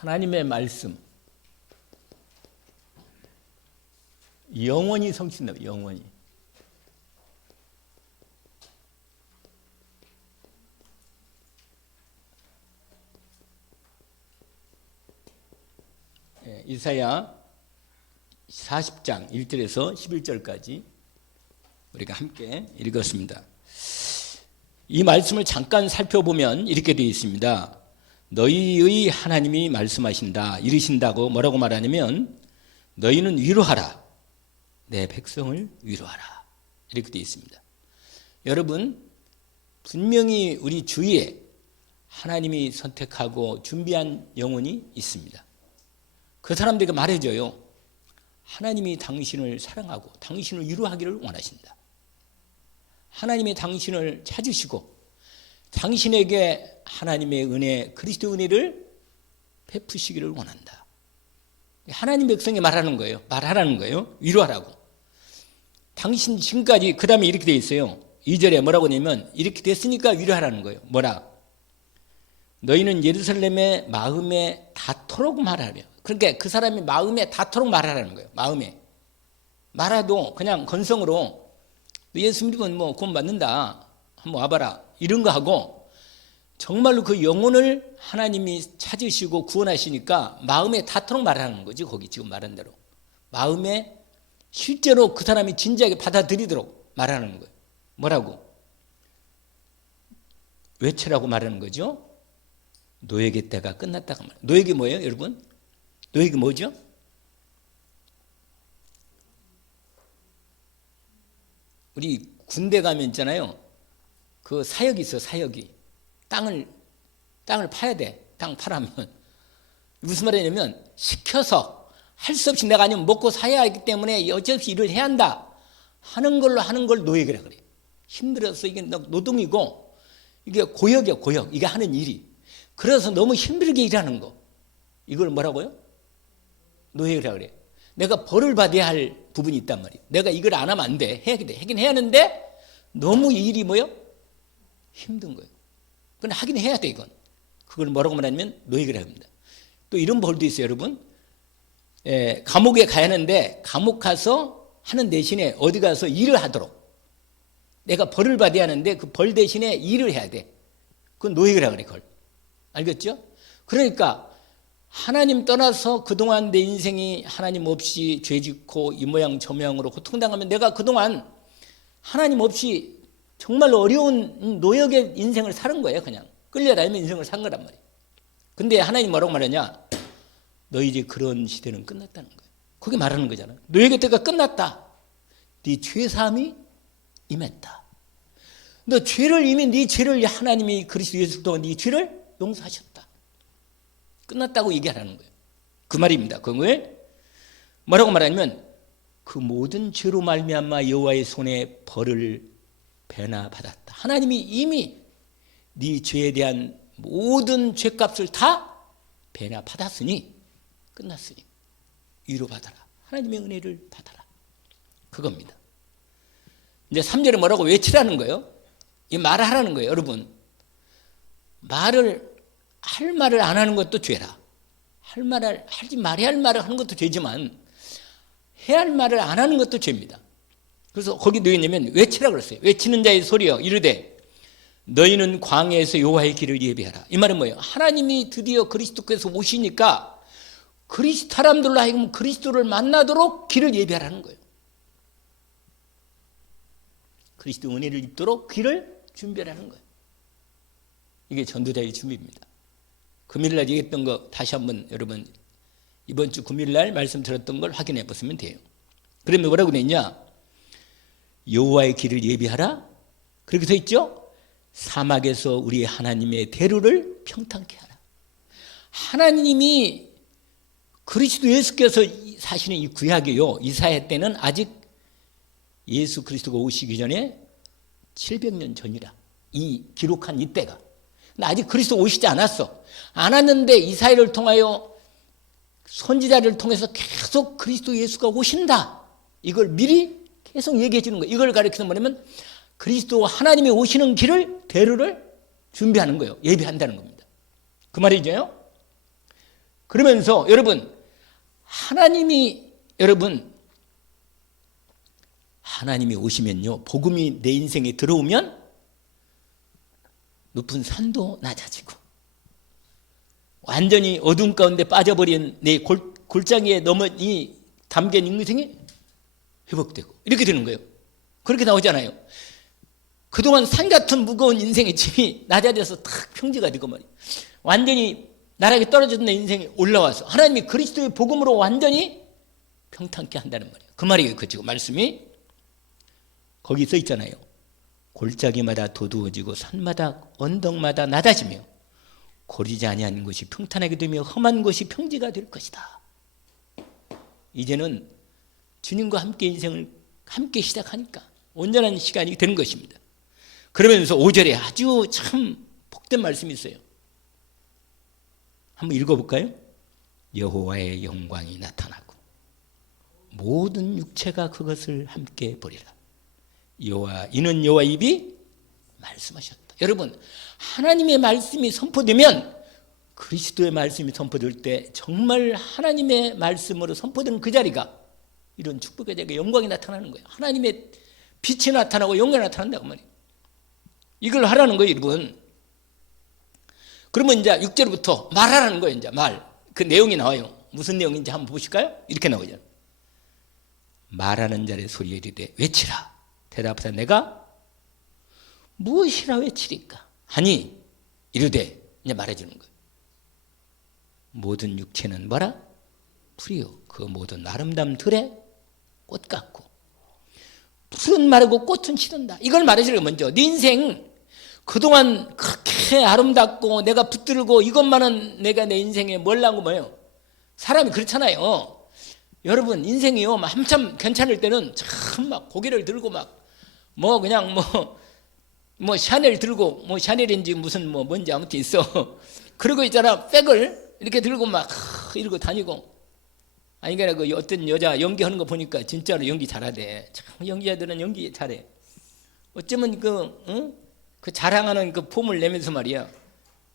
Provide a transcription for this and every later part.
하나님의 말씀 영원히 성취된다. 영원히. 이사야 40장 1절에서 11절까지 우리가 함께 읽었습니다. 이 말씀을 잠깐 살펴보면 이렇게 되어 있습니다. 너희의 하나님이 말씀하신다, 이르신다고 뭐라고 말하냐면 너희는 위로하라, 내 백성을 위로하라, 이렇게 되어 있습니다. 여러분, 분명히 우리 주위에 하나님이 선택하고 준비한 영혼이 있습니다. 그 사람들에게 말해줘요. 하나님이 당신을 사랑하고 당신을 위로하기를 원하신다. 하나님이 당신을 찾으시고 당신에게 하나님의 은혜, 그리스도 은혜를 베푸시기를 원한다. 하나님 백성이 말하는 거예요. 말하라는 거예요. 위로하라고. 당신 지금까지, 그 다음에 이렇게 돼 있어요. 2절에 뭐라고 하냐면 이렇게 됐으니까 위로하라는 거예요. 뭐라? 너희는 예루살렘의 마음에 닿도록 말하려. 그러니까 그 사람이 마음에 닿도록 말하라는 거예요. 마음에. 말아도 그냥 건성으로 예수 믿으면 뭐 구원 받는다, 한번 와봐라, 이런 거 하고 정말로 그 영혼을 하나님이 찾으시고 구원하시니까 마음에 닿도록 말하는 거지. 거기 지금 말한 대로 마음에 실제로 그 사람이 진지하게 받아들이도록 말하는 거예요. 뭐라고? 외치라고 말하는 거죠. 노예의 때가 끝났다고 말해요. 노예가 뭐예요, 여러분? 노예가 뭐죠? 우리 군대 가면 있잖아요. 그 사역이 있어, 사역이. 땅을 파야 돼. 땅 파라면. 무슨 말이냐면 시켜서 할 수 없이 내가 아니면 먹고 사야 하기 때문에 어쩔 수 없이 일을 해야 한다 하는 걸 노예라 그래요. 힘들어서 이게 노동이고 이게 고역이야, 고역. 이게 하는 일이. 그래서 너무 힘들게 일하는 거. 이걸 뭐라고요? 노예라 그래요. 내가 벌을 받아야 할 부분이 있단 말이에요. 내가 이걸 안 하면 안 돼. 해야 돼. 하긴 해야 하는데 너무 이 일이 뭐요? 힘든 거예요. 그건 하긴 해야 돼, 이건. 그걸 뭐라고 말하냐면 노예라 합니다. 또 이런 벌도 있어요, 여러분. 감옥에 가야 하는데 감옥 가서 하는 대신에 어디 가서 일을 하도록. 내가 벌을 받아야 하는데 그 벌 대신에 일을 해야 돼. 그건 노예라 그래, 그걸. 알겠죠? 그러니까 하나님 떠나서 그동안 내 인생이 하나님 없이 죄짓고 이 모양 저 모양으로 고통당하면 내가 그동안 하나님 없이 정말로 어려운 노역의 인생을 사는 거예요. 그냥 끌려다니면 인생을 산 거란 말이에요. 근데 하나님 뭐라고 말하냐? 너희 이제 그런 시대는 끝났다는 거예요. 그게 말하는 거잖아요. 노역의 때가 끝났다. 네 죄사함이 임했다. 너 죄를 이미 네 죄를 하나님이 그리스도 예수 통해 네 죄를 용서하셨다. 끝났다고 얘기하라는 거예요. 그 말입니다. 그걸 뭐라고 말하냐면 그 모든 죄로 말미암아 여호와의 손에 벌을 배나 받았다. 하나님이 이미 네 죄에 대한 모든 죄값을 다 배나 받았으니 끝났으니 위로받아라. 하나님의 은혜를 받아라. 그겁니다. 이제 3절에 뭐라고 외치라는 거예요. 이 말을 하라는 거예요. 여러분, 할 말을 안 하는 것도 죄라. 하지 말아야 할 말을 하는 것도 죄지만 해야 할 말을 안 하는 것도 죄입니다. 그래서 거기 되어 있냐면 외치라 그랬어요. 외치는 자의 소리여 이르되 너희는 광야에서 여호와의 길을 예비하라. 이 말은 뭐예요? 하나님이 드디어 그리스도께서 오시니까 사람들로 하여금 그리스도를 만나도록 길을 예비하라는 거예요. 그리스도 은혜를 입도록 길을 준비하라는 거예요. 이게 전도자의 준비입니다. 금요일날 얘기했던 거 다시 한번 여러분 이번 주 금요일날 말씀 들었던 걸 확인해 보시면 돼요. 그러면 뭐라고 되냐? 여호와의 길을 예비하라. 그렇게 써 있죠? 사막에서 우리 하나님의 대로를 평탄케 하라. 하나님이 그리스도 예수께서 사시는 이 구약이요. 이사야 때는 아직 예수 그리스도가 오시기 전에 700년 전이라. 이 기록한 이때가. 근데 아직 그리스도 오시지 않았어. 안 왔는데 이사야를 통하여 선지자를 통해서 계속 그리스도 예수가 오신다. 이걸 미리 계속 얘기해 주는 거예요. 이걸 가리키는 뭐냐면 그리스도 하나님이 오시는 대로를 준비하는 거예요. 예비한다는 겁니다. 그 말이죠. 그러면서 여러분, 하나님이 오시면요, 복음이 내 인생에 들어오면 높은 산도 낮아지고 완전히 어두운 가운데 빠져버린 내 골짜기에 담긴 인생이 회복되고 이렇게 되는 거예요. 그렇게 나오잖아요. 그동안 산 같은 무거운 인생의 짐이 낮아져서 탁 평지가 되고 말이에요. 완전히 나락에 떨어졌던 내 인생이 올라와서 하나님이 그리스도의 복음으로 완전히 평탄케 한다는 말이에요. 그 말이에요. 그 지금 말씀이 거기 써 있잖아요. 골짜기마다 도두어지고 산마다 언덕마다 낮아지며 고르지 아니한 곳이 평탄하게 되며 험한 곳이 평지가 될 것이다. 이제는 주님과 함께 인생을 함께 시작하니까 온전한 시간이 되는 것입니다. 그러면서 5절에 아주 참 복된 말씀이 있어요. 한번 읽어볼까요? 여호와의 영광이 나타나고 모든 육체가 그것을 함께 보리라. 이는 여호와 입이 말씀하셨다. 여러분, 하나님의 말씀이 선포되면, 그리스도의 말씀이 선포될 때 정말 하나님의 말씀으로 선포되는 그 자리가 이런 축복의 자리가 영광이 나타나는 거예요. 하나님의 빛이 나타나고 영광이 나타난다고 말이에요. 이걸 하라는 거예요, 여러분. 그러면 이제 6절부터 말하라는 거예요. 이제 그 내용이 나와요. 무슨 내용인지 한번 보실까요? 이렇게 나오죠. 말하는 자의 소리에 이르되 외치라. 대답하사 내가 무엇이라 외치리까 하니 이르되, 이제 말해주는 거예요. 모든 육체는 뭐라? 풀이요. 그 모든 아름다운 들에 꽃 같고 풀은 마르고 꽃은 시든다. 이걸 말해주는 거예요. 먼저 네 인생 그동안 그렇게 아름답고 내가 붙들고 이것만은 내가 내 인생에 뭘라고 뭐예요. 사람이 그렇잖아요. 여러분, 인생이요 한참 괜찮을 때는 참 막 고개를 들고 그냥 샤넬 들고 샤넬인지 무슨 뭔지 아무튼 있어. 그러고 있잖아. 백을 이렇게 들고 이러고 다니고. 아니 그러니까 그 어떤 여자 연기하는 거 보니까 진짜로 연기 잘하대. 참 연기자들은 연기 잘해. 어쩌면 그 자랑하는 그 폼을 내면서 말이야.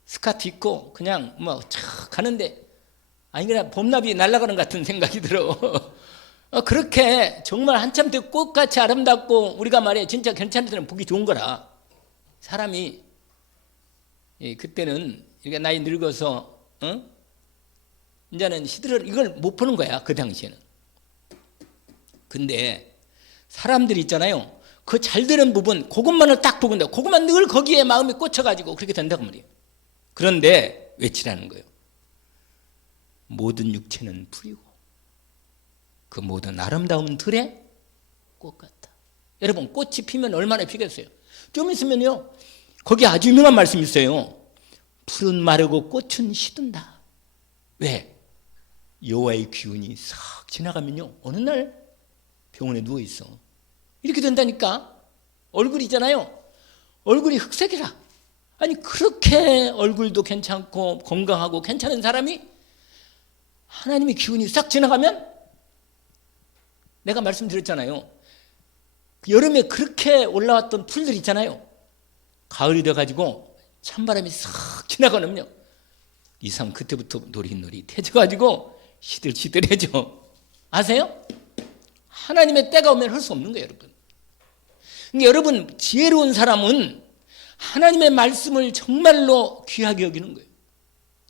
스카트 입고 그냥 착 가는데 아니 그냥 봄나비 날아가는 것 같은 생각이 들어. 그렇게 정말 한참 때 꽃같이 아름답고 우리가 말이야 진짜 괜찮을 때는 보기 좋은 거라. 사람이 그때는 이렇게 나이 늙어서 이제는 이걸 못 보는 거야, 그 당시에는. 근데 사람들이 있잖아요. 그 잘 되는 부분 그것만을 딱 보고 있는다. 그것만 늘 거기에 마음이 꽂혀가지고 그렇게 된다고 말이에요. 그런데 외치라는 거예요. 모든 육체는 풀이고 그 모든 아름다운 들에 꽃 같다. 여러분, 꽃이 피면 얼마나 피겠어요? 좀 있으면요 거기 아주 유명한 말씀이 있어요. 풀은 마르고 꽃은 시든다. 왜? 여호와의 기운이 싹 지나가면요 어느 날 병원에 누워있어. 이렇게 된다니까. 얼굴이잖아요. 얼굴이 흑색이라. 아니 그렇게 얼굴도 괜찮고 건강하고 괜찮은 사람이 하나님의 기운이 싹 지나가면, 내가 말씀드렸잖아요. 여름에 그렇게 올라왔던 풀들 있잖아요. 가을이 돼가지고 찬바람이 싹 지나가면요 이상 그때부터 노릿노릿해져가지고 시들시들해져. 아세요? 하나님의 때가 오면 할 수 없는 거예요, 여러분. 그러니까 여러분, 지혜로운 사람은 하나님의 말씀을 정말로 귀하게 여기는 거예요.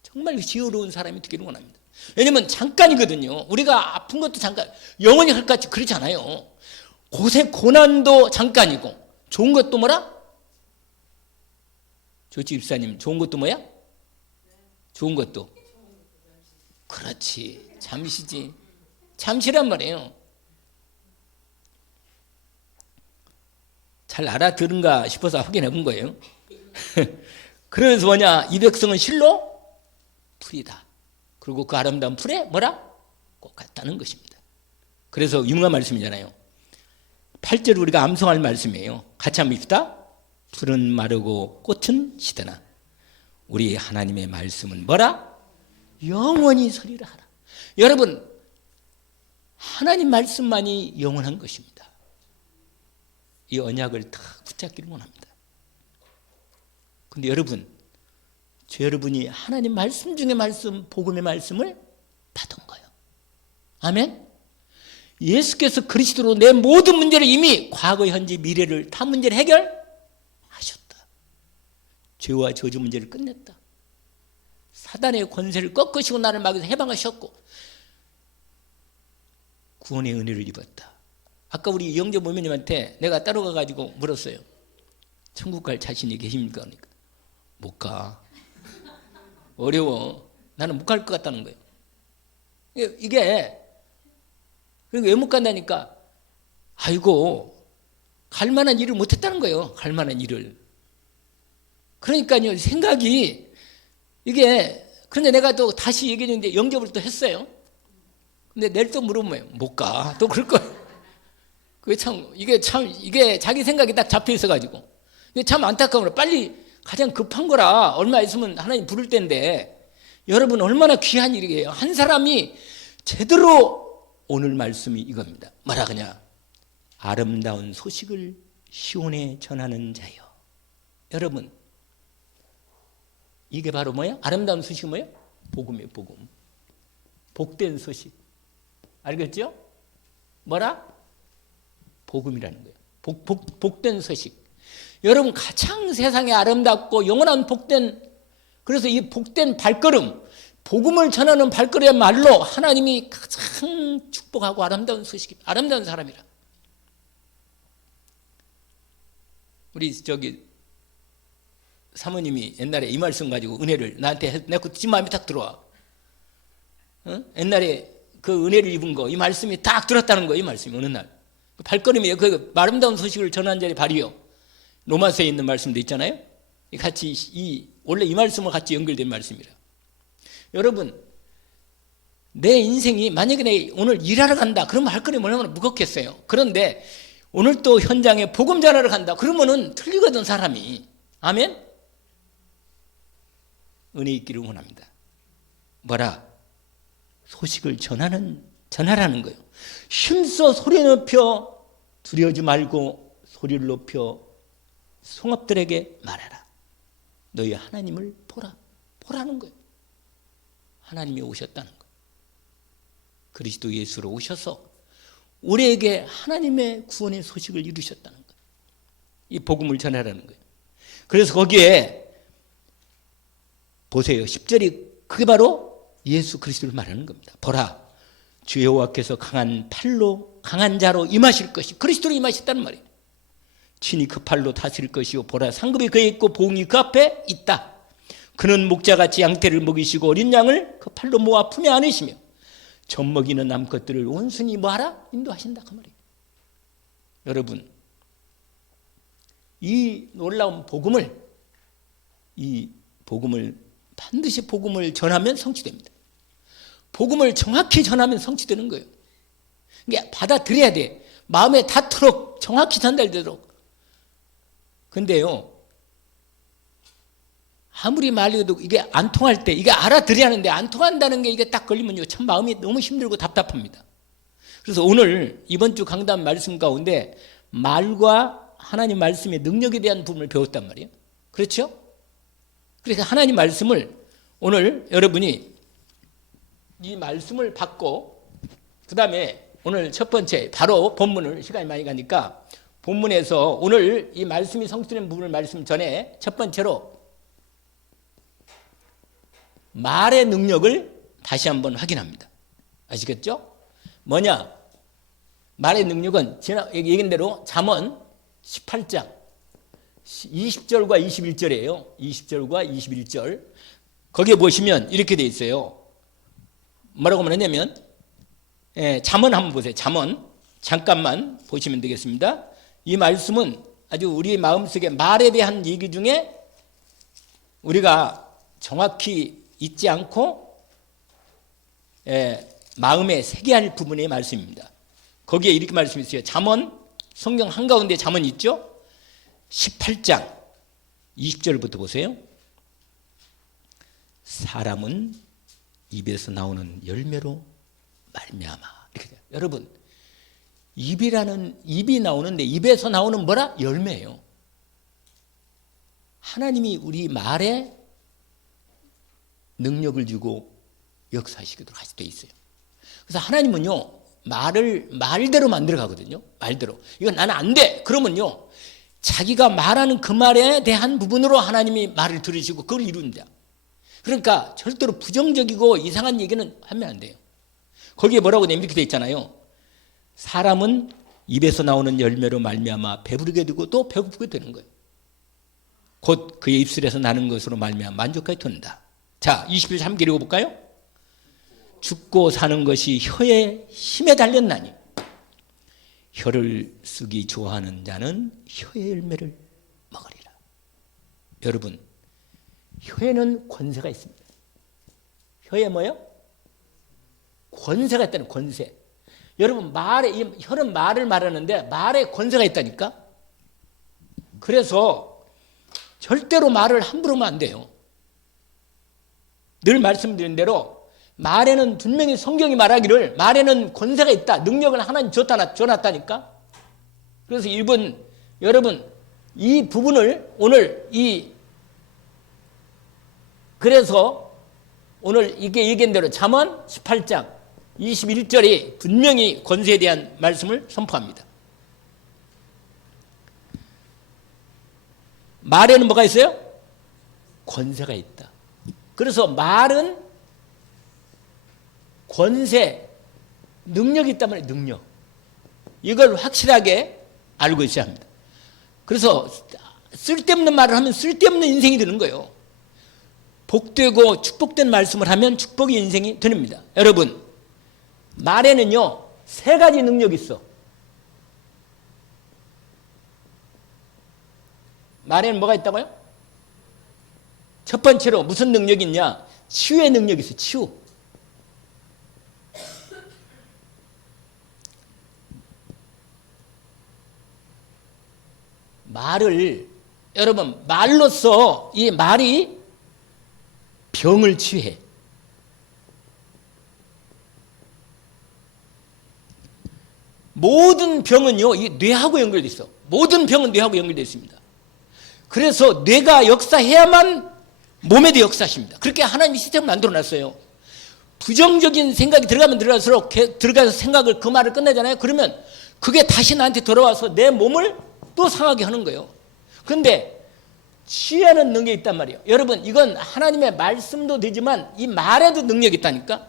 정말 지혜로운 사람이 되기를 원합니다. 왜냐면 잠깐이거든요. 우리가 아픈 것도 잠깐, 영원히 할 것 같이 그렇지 않아요. 고난도 잠깐이고 좋은 것도 뭐라? 조치 입사님, 좋은 것도 뭐야? 좋은 것도 그렇지, 잠시지. 잠시란 말이에요. 잘 알아들은가 싶어서 확인해 본 거예요. 그래서 뭐냐, 이 백성은 실로 풀이다. 그리고 그 아름다운 풀에 뭐라? 꽃 같다는 것입니다. 그래서 유명한 말씀이잖아요. 8절 우리가 암송할 말씀이에요. 같이 한번 봅시다. 풀은 마르고 꽃은 시드나 우리 하나님의 말씀은 뭐라? 영원히 서리라 하라. 여러분, 하나님 말씀만이 영원한 것입니다. 이 언약을 다 붙잡기를 원합니다. 근데 여러분, 저 여러분이 하나님 말씀 중에 말씀, 복음의 말씀을 받은 거예요. 아멘. 예수께서 그리스도로 내 모든 문제를 이미 과거, 현재, 미래를 다 문제를 해결하셨다. 죄와 저주 문제를 끝냈다. 사단의 권세를 꺾으시고 나를 막아서 해방하셨고 구원의 은혜를 입었다. 아까 우리 영재 모모님한테 내가 따로 가가지고 물었어요. 천국 갈 자신이 계십니까? 그러니까 못 가. 어려워. 나는 못 갈 것 같다는 거예요. 이게 그리고 왜 못 간다니까? 아이고 갈 만한 일을 못했다는 거예요. 갈 만한 일을. 그러니까요 생각이 이게 그런데 내가 또 다시 얘기했는데 영접을 또 했어요. 근데 내일 또 물으면 못 가. 또 그럴 거예요. 그게 이게 자기 생각이 딱 잡혀 있어가지고 이게 참 안타까워요. 빨리 가장 급한 거라 얼마 있으면 하나님 부를 때인데 여러분 얼마나 귀한 일이에요. 한 사람이 제대로 오늘 말씀이 이겁니다. 뭐라 그냐? 아름다운 소식을 시온에 전하는 자요. 여러분 이게 바로 뭐야? 아름다운 소식이 뭐야? 복음이에요. 복음. 복된 소식. 알겠죠? 뭐라? 복음이라는 거예요. 복된 소식. 여러분 가장 세상에 아름답고 영원한 복된 그래서 이 복된 발걸음 복음을 전하는 발걸음이야말로 하나님이 가장 축복하고 아름다운 소식이 아름다운 사람이라. 우리 사모님이 옛날에 이 말씀 가지고 은혜를 나한테 내가 그 마음이 딱 들어와. 옛날에 그 은혜를 입은 거 이 말씀이 딱 들었다는 거예요. 이 말씀이 어느 날 발걸음이에요. 그 아름다운 소식을 전하는 자리 발이요. 로마서에 있는 말씀도 있잖아요. 같이 원래 이 말씀과 같이 연결된 말씀이라. 여러분 내 인생이 만약에 내가 오늘 일하러 간다 그러면 발걸음이 얼마나 무겁겠어요. 그런데 오늘 또 현장에 복음 전하러 간다 그러면은 틀리거든 사람이. 아멘. 은혜 있기를 원합니다. 뭐라? 소식을 전하라는 거예요. 힘써 소리 높여 두려워하지 말고 소리를 높여 성읍들에게 말하라. 너희 하나님을 보라는 거예요. 하나님이 오셨다는 거예요. 그리스도 예수로 오셔서 우리에게 하나님의 구원의 소식을 이루셨다는 거예요. 이 복음을 전하라는 거예요. 그래서 거기에 보세요. 10절이 그게 바로 예수 그리스도를 말하는 겁니다. 보라 주 여호와께서 강한 자로 임하실 것이 그리스도로 임하셨다는 말이에요. 친히 그 팔로 다스릴 것이요 보라 상급이 그에 있고 보응이 그 앞에 있다. 그는 목자같이 양떼를 먹이시고 어린 양을 그 팔로 모아 품에 안으시며 젖먹이는 남것들을 온순히 뭐하라? 인도하신다 그 말이에요. 여러분 이 놀라운 복음을 반드시 복음을 전하면 성취됩니다. 복음을 정확히 전하면 성취되는 거예요. 이게 받아들여야 돼. 마음에 닿도록 정확히 전달되도록. 근데요 아무리 말해도 이게 안 통할 때 이게 알아들여야 하는데 안 통한다는 게 이게 딱 걸리면요 참 마음이 너무 힘들고 답답합니다. 그래서 오늘 이번 주 강단 말씀 가운데 말과 하나님 말씀의 능력에 대한 부분을 배웠단 말이에요. 그렇죠? 그래서 하나님 말씀을 오늘 여러분이 이 말씀을 받고 그 다음에 오늘 첫 번째 바로 본문을 시간이 많이 가니까 본문에서 오늘 이 말씀이 성취된 부분을 말씀 전에 첫 번째로 말의 능력을 다시 한번 확인합니다. 아시겠죠? 뭐냐? 말의 능력은 지난 얘기한 대로 잠언 18장 20절과 21절이에요. 20절과 21절. 거기에 보시면 이렇게 돼 있어요. 뭐라고 말하냐면 잠언 한번 보세요. 잠언 잠깐만 보시면 되겠습니다. 이 말씀은 아주 우리 마음속에 말에 대한 얘기 중에 우리가 정확히 잊지 않고 마음에 새겨야 할 부분의 말씀입니다. 거기에 이렇게 말씀이 있어요. 잠언 성경 한가운데 잠언 있죠? 18장 20절부터 보세요. 사람은 입에서 나오는 열매로 말미암아. 이렇게 돼요. 여러분 입이 나오는데 입에서 나오는 뭐라? 열매예요. 하나님이 우리 말에 능력을 주고 역사하시기도 할 수도 있어요. 그래서 하나님은요, 말대로 만들어 가거든요. 말대로. 이건 나는 안 돼. 그러면요, 자기가 말하는 그 말에 대한 부분으로 하나님이 말을 들으시고 그걸 이룬다. 그러니까 절대로 부정적이고 이상한 얘기는 하면 안 돼요. 거기에 뭐라고 이렇게 돼 있잖아요. 사람은 입에서 나오는 열매로 말미암아 배부르게 되고 또 배고프게 되는 거예요. 곧 그의 입술에서 나는 것으로 말미암아 만족하게 된다. 자, 21절 함께 읽어볼까요? 죽고 사는 것이 혀의 힘에 달렸나니 혀를 쓰기 좋아하는 자는 혀의 열매를 먹으리라. 여러분, 혀에는 권세가 있습니다. 혀에 뭐요? 권세가 있다는 권세. 여러분, 혀는 말을 말하는데 말에 권세가 있다니까? 그래서 절대로 말을 함부로 하면 안 돼요. 늘 말씀드린 대로 말에는 분명히 성경이 말하기를 말에는 권세가 있다. 능력을 하나님 줘놨다니까. 그래서 여러분 이 부분을 그래서 오늘 이게 얘기한 대로 잠언 18장 21절이 분명히 권세에 대한 말씀을 선포합니다. 말에는 뭐가 있어요? 권세가 있다. 그래서 말은 권세, 능력이 있단 말이에요. 능력. 이걸 확실하게 알고 있어야 합니다. 그래서 쓸데없는 말을 하면 쓸데없는 인생이 되는 거예요. 복되고 축복된 말씀을 하면 축복의 인생이 됩니다. 여러분, 말에는요 3가지 능력이 있어. 말에는 뭐가 있다고요? 첫 번째로 무슨 능력이 있냐? 치유의 능력이 있어요. 치유. 여러분, 말로써 이 말이 병을 치유해. 모든 병은요, 이 뇌하고 연결되어 있어. 모든 병은 뇌하고 연결되어 있습니다. 그래서 뇌가 역사해야만 몸에도 역사하십니다. 그렇게 하나님이 시스템을 만들어 놨어요. 부정적인 생각이 들어가면 들어갈수록 들어가서 생각을 그 말을 끝내잖아요. 그러면 그게 다시 나한테 돌아와서 내 몸을 또 상하게 하는 거예요. 그런데 치유하는 능력이 있단 말이에요. 여러분, 이건 하나님의 말씀도 되지만 이 말에도 능력이 있다니까.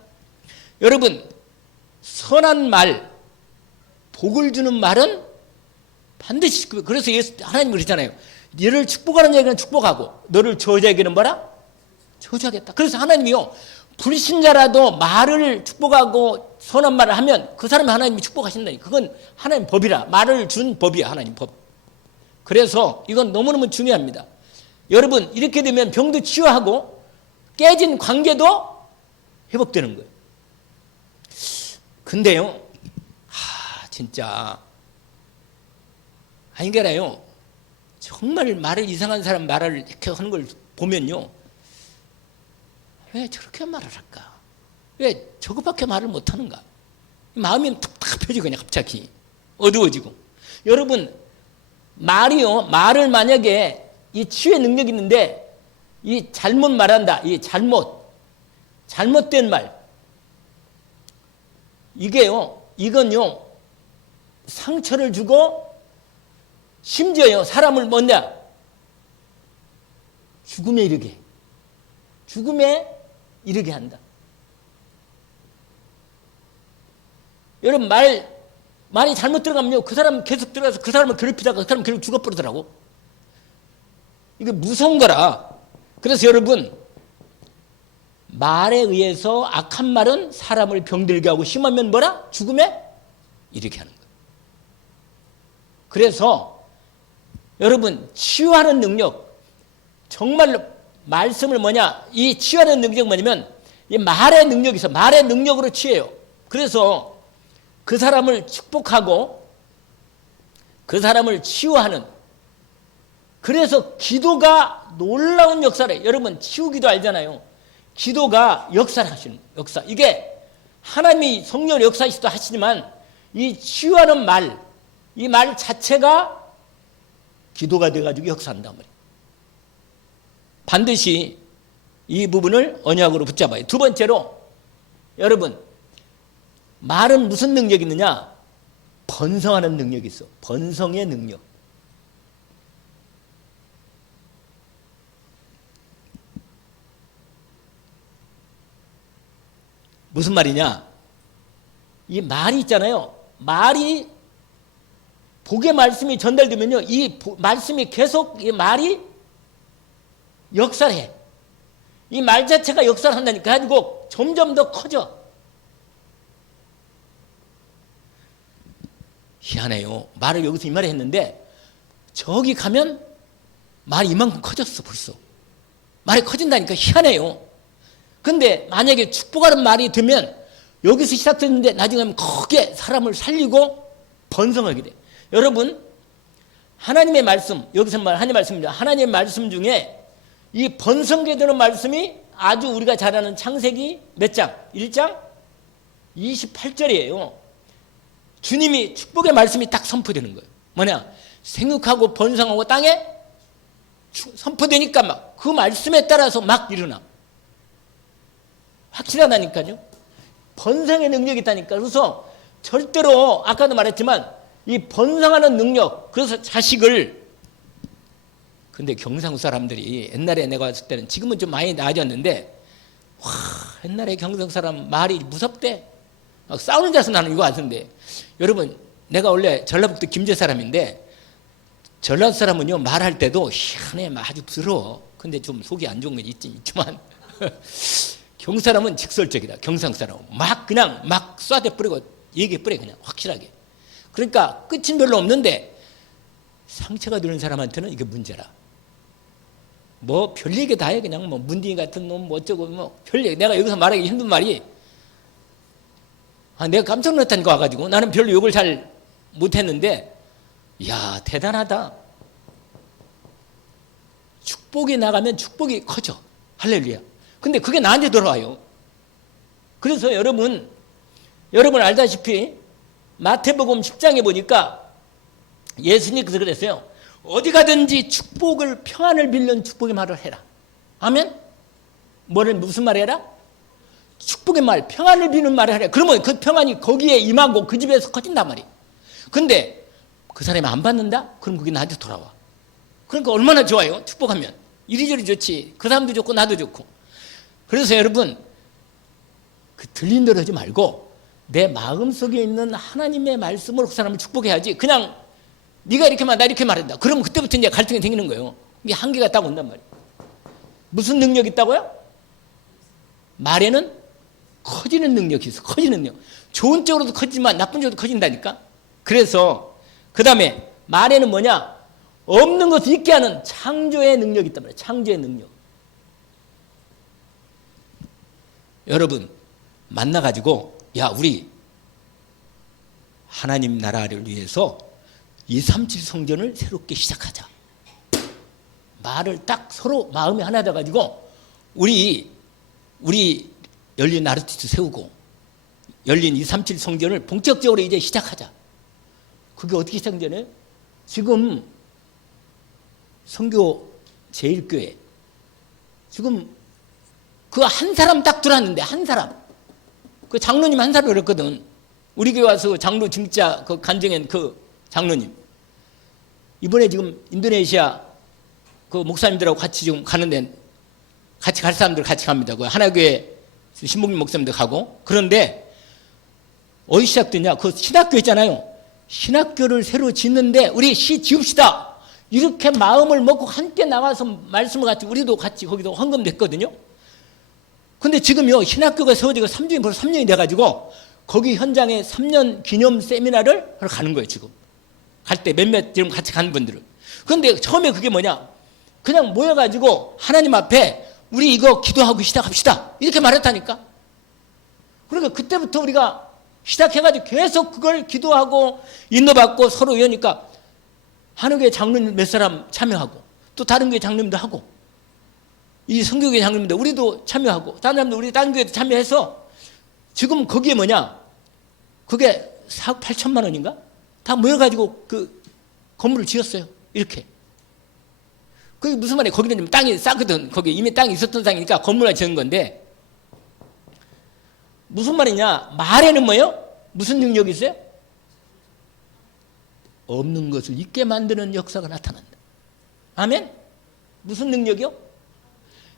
여러분, 선한 말, 복을 주는 말은 반드시, 그래서 하나님이 그러잖아요. 너를 축복하는 자에게는 축복하고 너를 저주하는 자에게는 뭐라? 저주하겠다. 그래서 하나님이요, 불신자라도 말을 축복하고 선한 말을 하면 그 사람이 하나님이 축복하신다니. 그건 하나님 법이라. 말을 준 법이야, 하나님 법. 그래서 이건 너무너무 중요합니다. 여러분, 이렇게 되면 병도 치유하고 깨진 관계도 회복되는 거예요. 근데요, 진짜 아니게라요, 정말 말을 이상한 사람 말을 이렇게 하는 걸 보면요, 왜 저렇게 말을 할까? 왜 저것밖에 말을 못하는가? 마음이 답답해지고 그냥 갑자기 어두워지고. 여러분, 말을 만약에 이 치유의 능력이 있는데 이 잘못 말한다, 이 잘못된 말, 이건요 상처를 주고 심지어요 사람을 죽음에 이르게 한다. 여러분, 말이 잘못 들어가면요 그 사람 계속 들어가서 그 사람을 괴롭히다가 그 사람 결국 죽어버리더라고. 이게 무서운 거라. 그래서 여러분, 말에 의해서 악한 말은 사람을 병들게 하고 심하면 죽음에 이르게 하는 거예요. 그래서 여러분, 치유하는 능력, 정말로 말씀을 이 치유하는 능력이 뭐냐면 이 말의 능력이 있어. 말의 능력으로 치유해요. 그래서 그 사람을 축복하고 그 사람을 치유하는, 그래서 기도가 놀라운 역사를 해요. 여러분, 치유기도 알잖아요. 기도가 역사를 하시는 역사. 이게 하나님이 성령 역사이시도 하시지만 이 치유하는 말, 이 말 자체가 기도가 돼가지고 역사한단 말이에요. 반드시 이 부분을 언약으로 붙잡아요. 두 번째로 여러분 말은 무슨 능력이 있느냐? 번성하는 능력이 있어. 번성의 능력. 무슨 말이냐? 이 말이 있잖아요. 말이 복의 말씀이 전달되면요. 이 말씀이 계속 이 말이 역사해. 이 말 자체가 역사를 한다니까 가지고 점점 더 커져. 희한해요. 말을 여기서 이 말을 했는데 저기 가면 말이 이만큼 커졌어 벌써. 말이 커진다니까 희한해요. 근데 만약에 축복하는 말이 되면 여기서 시작됐는데 나중에 하면 크게 사람을 살리고 번성하게 돼. 여러분 하나님의 말씀, 여기서 말 하나님의 말씀입니다. 하나님의 말씀 중에 이 번성게 되는 말씀이 아주 우리가 잘 아는 창세기 몇 장? 1장 28절이에요. 주님이 축복의 말씀이 딱 선포되는 거예요. 뭐냐? 생육하고 번성하고 땅에 선포되니까 막 그 말씀에 따라서 막 일어나. 확실하다니까요. 번성의 능력이 있다니까. 그래서 절대로 아까도 말했지만 이 번성하는 능력, 그래서 자식을, 근데 경상도 사람들이 옛날에 내가 왔을 때는 지금은 좀 많이 나아졌는데 와 옛날에 경상도 사람 말이 무섭대. 막 싸우는 자서 나는 이거 왔는데 여러분 내가 원래 전라북도 김제 사람인데 전라도 사람은요 말할 때도 희한해 아주 부러워. 근데 좀 속이 안 좋은 건 있지만 경상 사람은 직설적이다. 경상 사람은 막 그냥 막 쏴대 뿌리고 얘기해 뿌려 그냥 확실하게. 그러니까 끝은 별로 없는데 상처가 되는 사람한테는 이게 문제라. 뭐 별 얘기 다 해. 그냥 뭐 문딩이 같은 놈 뭐 어쩌고 뭐 별 얘기. 내가 여기서 말하기 힘든 말이 내가 깜짝 놀랐다니까 와가지고 나는 별로 욕을 잘 못했는데 야 대단하다. 축복이 나가면 축복이 커져. 할렐루야. 근데 그게 나한테 돌아와요. 그래서 여러분 알다시피 마태복음 10장에 보니까 예수님께서 그랬어요. 어디 가든지 축복을 평안을 빌는 축복의 말을 해라. 아멘? 무슨 말 해라? 축복의 말, 평안을 비는 말을 하라. 그러면 그 평안이 거기에 임하고 그 집에서 커진단 말이에요. 근데 그 사람이 안 받는다? 그럼 그게 나한테 돌아와. 그러니까 얼마나 좋아요? 축복하면. 이리저리 좋지. 그 사람도 좋고 나도 좋고. 그래서 여러분 들린 대로 하지 말고 내 마음속에 있는 하나님의 말씀으로 그 사람을 축복해야지. 그냥 네가 이렇게 말, 나 이렇게 말한다. 그러면 그때부터 이제 갈등이 생기는 거예요. 이게 한계가 딱 온단 말이에요. 무슨 능력이 있다고요? 말에는 커지는 능력이 있어. 커지는 능력. 좋은 쪽으로도 커지지만 나쁜 쪽으로도 커진다니까. 그래서 그 다음에 말에는 뭐냐? 없는 것을 있게 하는 창조의 능력이 있단 말이에요. 창조의 능력. 여러분 만나가지고 야 우리 하나님 나라를 위해서 237 성전을 새롭게 시작하자. 말을 딱 서로 마음이 하나 돼가지고 우리 열린 아르티스 세우고 열린 237 성전을 본격적으로 이제 시작하자. 그게 어떻게 시작되나요? 지금 선교 제1교회 지금 그 한 사람 딱 들어왔는데 한 사람 그 장로님 한 사람 그랬거든. 우리 교회 와서 장로 진짜 그 간증한 그 장로님 이번에 지금 인도네시아 그 목사님들하고 같이 지금 가는데 같이 갈 사람들 같이 갑니다. 그 하나교회 신목님 목사님들 가고. 그런데 어디 시작됐냐? 그 신학교 있잖아요. 신학교를 새로 짓는데 우리 시 지읍시다. 이렇게 마음을 먹고 함께 나와서 말씀을 같이 우리도 같이 거기도 헌금됐거든요. 근데 지금요 신학교가 세워지고 3년이 벌써 3년이 돼가지고 거기 현장에 3년 기념 세미나를 하러 가는 거예요. 지금 갈 때 몇몇 지금 같이 가는 분들은. 그런데 처음에 그게 뭐냐? 그냥 모여가지고 하나님 앞에 우리 이거 기도하고 시작합시다 이렇게 말했다니까. 그러니까 그때부터 우리가 시작해가지고 계속 그걸 기도하고 인도받고 서로 이러니까 한국교회 장로님 몇 사람 참여하고 또 다른 교회 장로님도 하고 이 선교교회 장로님도 우리도 참여하고 다른 사람도 우리 다른 교회도 참여해서 지금 거기에 뭐냐? 그게 4억 8천만 원인가? 다 모여가지고 그 건물을 지었어요. 이렇게. 그게 무슨 말이에요? 거기는 땅이 싸거든. 거기 이미 땅이 있었던 땅이니까 건물을 지은 건데, 무슨 말이냐? 말에는 뭐예요? 무슨 능력이 있어요? 없는 것을 있게 만드는 역사가 나타난다. 아멘? 무슨 능력이요?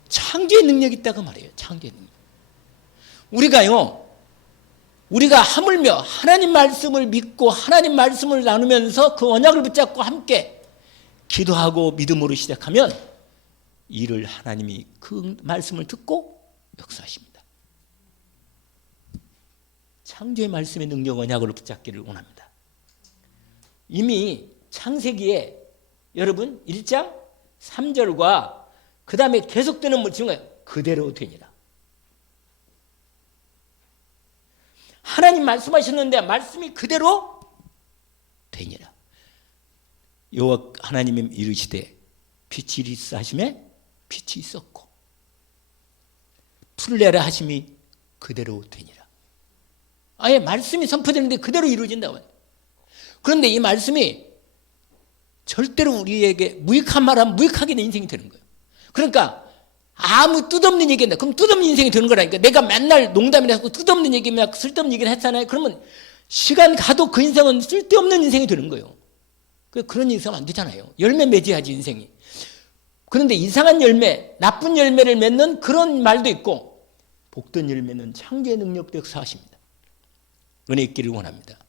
창조의 능력이 있다고 말이에요. 창조의 능력. 우리가 하물며 하나님 말씀을 믿고 하나님 말씀을 나누면서 그 언약을 붙잡고 함께 기도하고 믿음으로 시작하면 이를 하나님이 그 말씀을 듣고 역사하십니다. 창조의 말씀의 능력 언약으로 붙잡기를 원합니다. 이미 창세기에 여러분 1장 3절과 그 다음에 계속되는 물증은 그대로 되니라. 하나님 말씀하셨는데 말씀이 그대로 되니라. 여호와 하나님이 이르시되 빛이 있으라 하시매 빛이 있었고 풀을 내라 하심이 그대로 되니라. 아예 말씀이 선포되는데 그대로 이루어진다고 해요. 그런데 이 말씀이 절대로 우리에게 무익한 말하면 무익하게 내 인생이 되는 거예요. 그러니까 아무 뜻없는 얘기인데 그럼 뜻없는 인생이 되는 거라니까. 내가 맨날 농담이라고 뜻없는 얘기면 쓸데없는 얘기를 했잖아요. 그러면 시간 가도 그 인생은 쓸데없는 인생이 되는 거예요. 그런 인생 안 되잖아요. 열매 맺어야지 인생이. 그런데 이상한 열매, 나쁜 열매를 맺는 그런 말도 있고 복된 열매는 창조의 능력도 역사하십니다. 은혜 있기를 원합니다.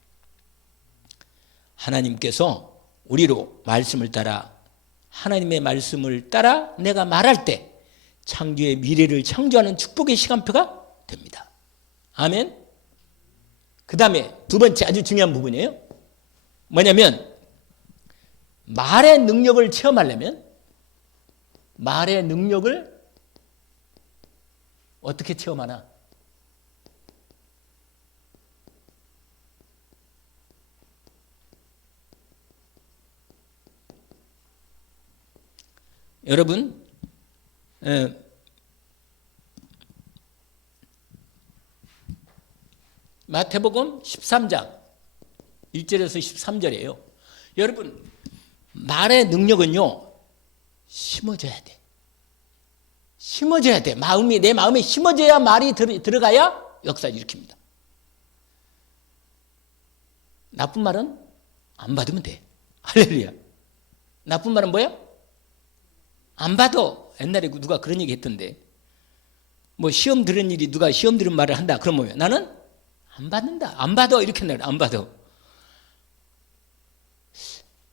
하나님께서 우리로 말씀을 따라 하나님의 말씀을 따라 내가 말할 때 창조의 미래를 창조하는 축복의 시간표가 됩니다. 아멘. 그 다음에 두 번째 아주 중요한 부분이에요. 뭐냐면 말의 능력을 체험하려면 말의 능력을 어떻게 체험하나? 여러분, 마태복음 13장 1절에서 13절이에요. 여러분, 말의 능력은요, 심어져야 돼. 심어져야 돼. 내 마음에 심어져야 말이 들어가야 역사를 일으킵니다. 나쁜 말은 안 받으면 돼. 할렐루야. 나쁜 말은 뭐야? 안 봐도. 옛날에 누가 그런 얘기 했던데, 뭐 시험 들은 일이 누가 시험 들은 말을 한다 그러면 나는 안 받는다, 안 받아, 이렇게 한다. 안 받아.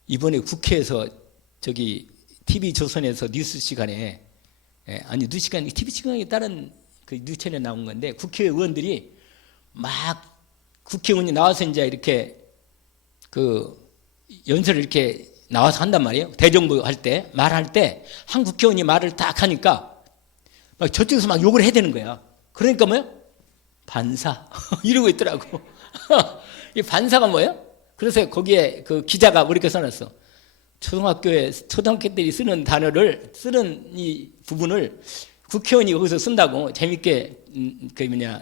이번에 국회에서 TV조선에서 뉴스 시간에, 아니 뉴스 시간, TV 시간에 다른 그 뉴스 채널에 나온 건데, 국회의원들이 막 국회의원이 나와서 이제 이렇게 그 연설을 이렇게 나와서 한단 말이에요. 대정부 할 때, 말할 때, 한 국회의원이 말을 딱 하니까, 막 저쪽에서 막 욕을 해야 되는 거야. 그러니까 뭐예요? 반사. 이러고 있더라고. 이 반사가 뭐예요? 그래서 거기에 그 기자가 이렇게 써놨어. 초등학교들이 쓰는 단어를, 쓰는 이 부분을 국회의원이 거기서 쓴다고 재밌게,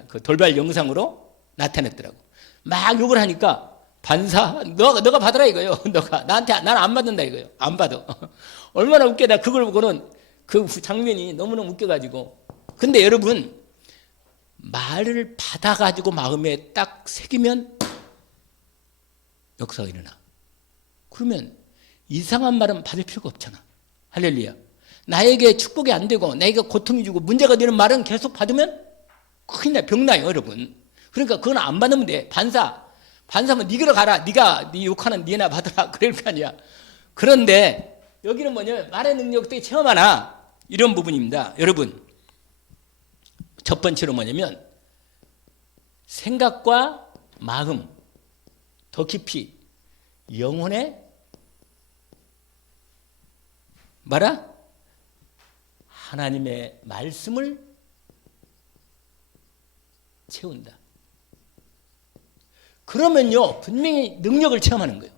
그 돌발 영상으로 나타냈더라고. 막 욕을 하니까, 반사? 너가 받아라 이거요. 너가. 나는 안 받는다 이거요. 안 받아. 얼마나 웃겨. 나 그걸 보고는 그 장면이 너무너무 웃겨가지고. 근데 여러분, 말을 받아가지고 마음에 딱 새기면 역사가 일어나. 그러면 이상한 말은 받을 필요가 없잖아. 할렐루야. 나에게 축복이 안 되고 나에게 고통이 주고 문제가 되는 말은 계속 받으면 큰일 나, 병나요 여러분. 그러니까 그건 안 받으면 돼. 반사면 니그러 가라. 네가 네 욕하는 니나 받으라. 그럴 거 아니야. 그런데 여기는 뭐냐면 말의 능력도 체험하나 이런 부분입니다. 여러분, 첫 번째로 뭐냐면 생각과 마음 더 깊이 영혼의 하나님의 말씀을 채운다. 그러면요, 분명히 능력을 체험하는 거예요.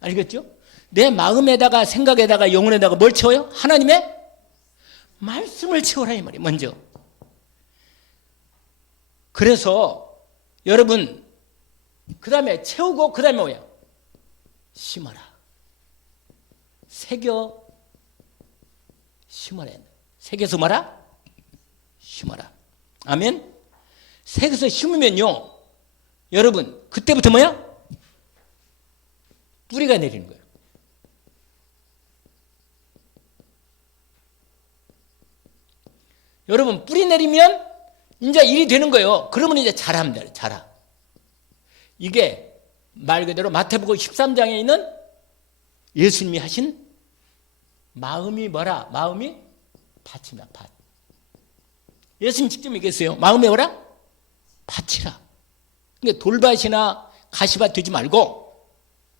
알겠죠? 내 마음에다가, 생각에다가, 영혼에다가 뭘 채워요? 하나님의 말씀을 채워라, 이 말이에요, 먼저. 그래서, 여러분, 그 다음에 채우고, 그 다음에 뭐예요? 심어라. 새겨 심어라. 색에서 뭐라? 심어라. 아멘. 색에서 심으면요, 여러분 그때부터 뭐야? 뿌리가 내리는 거예요. 여러분 뿌리 내리면 이제 일이 되는 거예요. 그러면 이제 자랍니다. 자라. 이게 말 그대로 마태복음 13장에 있는 예수님이 하신 마음이 뭐라? 마음이 밭이다. 밭. 예수님 직접 얘기했어요. 마음이 뭐라? 밭이라. 그러니까 돌밭이나 가시밭 되지 말고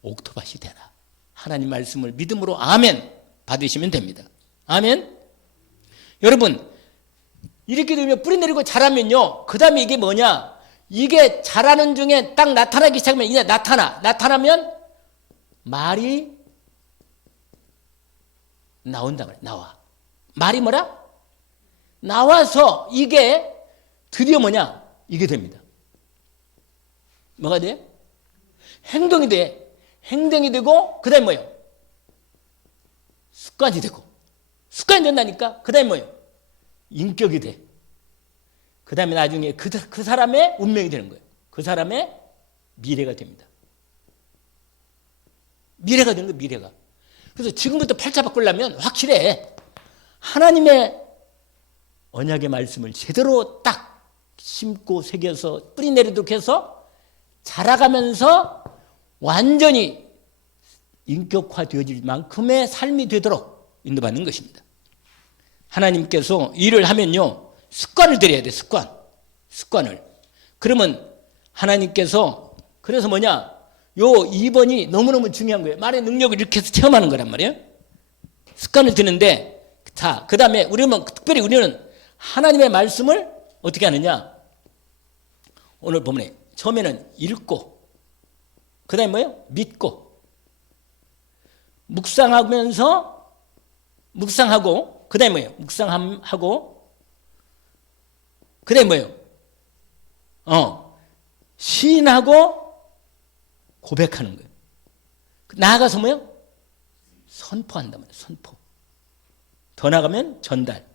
옥토밭이 되라. 하나님 말씀을 믿음으로 아멘 받으시면 됩니다. 아멘. 여러분 이렇게 되면 뿌리 내리고 자라면요, 그 다음에 이게 뭐냐? 이게 자라는 중에 딱 나타나기 시작하면 이제 나타나면 말이 나온다 말이야. 나와. 말이 뭐라? 나와서 이게 드디어 뭐냐? 이게 됩니다. 뭐가 돼? 행동이 돼. 행동이 되고 그 다음에 뭐예요? 습관이 되고. 습관이 된다니까? 그 다음에 뭐예요? 인격이 돼. 그 다음에 나중에 그 사람의 운명이 되는 거예요. 그 사람의 미래가 됩니다. 미래가 되는 거예요. 미래가. 그래서 지금부터 팔자 바꾸려면 확실해. 하나님의 언약의 말씀을 제대로 딱 심고 새겨서 뿌리 내리도록 해서 자라가면서 완전히 인격화되어질 만큼의 삶이 되도록 인도받는 것입니다. 하나님께서 일을 하면요, 습관을 들여야 돼. 습관을. 그러면 하나님께서 그래서 뭐냐, 요 2번이 너무너무 중요한 거예요. 말의 능력을 이렇게 해서 체험하는 거란 말이에요. 습관을 드는데, 자, 그 다음에 특별히 우리는 하나님의 말씀을 어떻게 하느냐? 오늘 본문에 처음에는 읽고, 그 다음에 뭐예요? 믿고, 묵상하고, 그 다음에 뭐예요? 묵상하고, 그 다음에 뭐예요? 시인하고 고백하는 거예요. 나아가서 뭐예요? 선포한단 말이에요. 선포. 더 나가면 전달.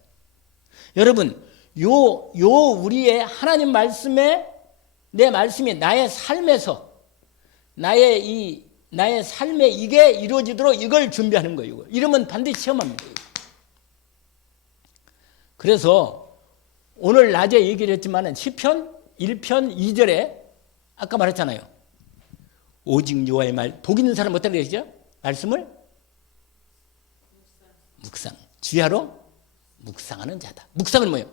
여러분, 우리의 하나님 말씀에, 내 말씀이 나의 삶에서, 나의 삶에 이게 이루어지도록 이걸 준비하는 거예요. 이러면 반드시 체험합니다. 그래서 오늘 낮에 얘기를 했지만 시편 1편 2절에 아까 말했잖아요. 오직 여호와의 말, 복 있는 사람 어떻게 되죠? 말씀을 묵상. 주야로 묵상하는 자다. 묵상은 뭐예요?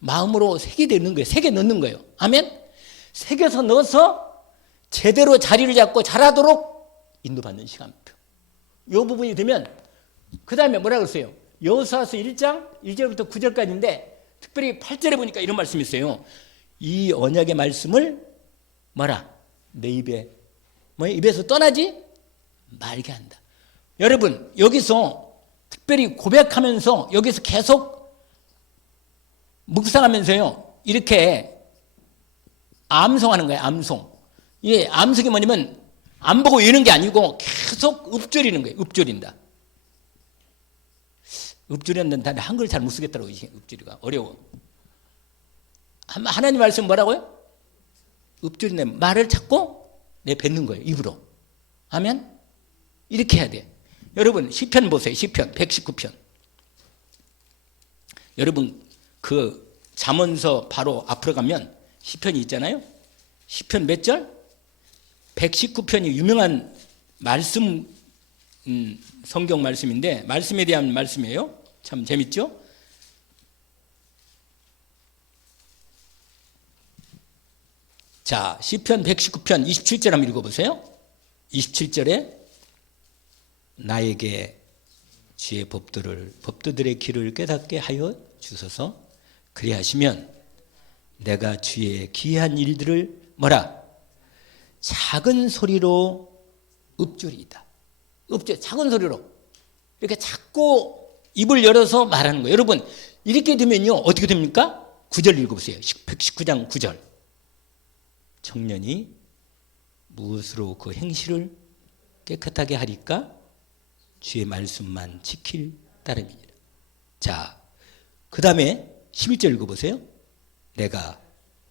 마음으로 새겨 넣는 거예요. 새겨 넣는 거예요. 아멘? 새겨서 넣어서 제대로 자리를 잡고 자라도록 인도받는 시간표. 이 부분이 되면 그 다음에 뭐라 그랬어요? 여호수아서 1장 1절부터 9절까지인데 특별히 8절에 보니까 이런 말씀이 있어요. 이 언약의 말씀을 뭐라? 내 입에서 떠나지 말게 한다. 여러분 여기서 특별히 고백하면서 여기서 계속 묵상하면서요, 이렇게 암송하는 거예요. 암송. 이게 암송이 뭐냐면 안 보고 외우는 게 아니고 계속 읊조리는 거예요. 읊조린다. 읊조리는 한글 잘 못 쓰겠더라고요. 읊조리가 어려워. 하나님 말씀 뭐라고요? 읊조리네. 말을 찾고 내 뱉는 거예요. 입으로. 아멘? 이렇게 해야 돼. 여러분 시편 보세요. 시편 119편. 여러분 그 잠언서 바로 앞으로 가면 시편이 있잖아요. 시편 몇 절? 119편이 유명한 말씀, 성경 말씀인데 말씀에 대한 말씀이에요. 참 재밌죠? 자, 시편 119편 27절 한번 읽어보세요. 27절에 나에게 주의 법도들의 길을 깨닫게 하여 주소서. 그리하시면 내가 주의 기이한 일들을 뭐라? 작은 소리로 읊조리이다. 작은 소리로 이렇게 자꾸 입을 열어서 말하는 거예요. 여러분 이렇게 되면요 어떻게 됩니까? 9절 읽어보세요. 119장 9절. 청년이 무엇으로 그 행실을 깨끗하게 하리까? 주의 말씀만 지킬 따름이니라. 자, 그 다음에 11절 읽어보세요. 내가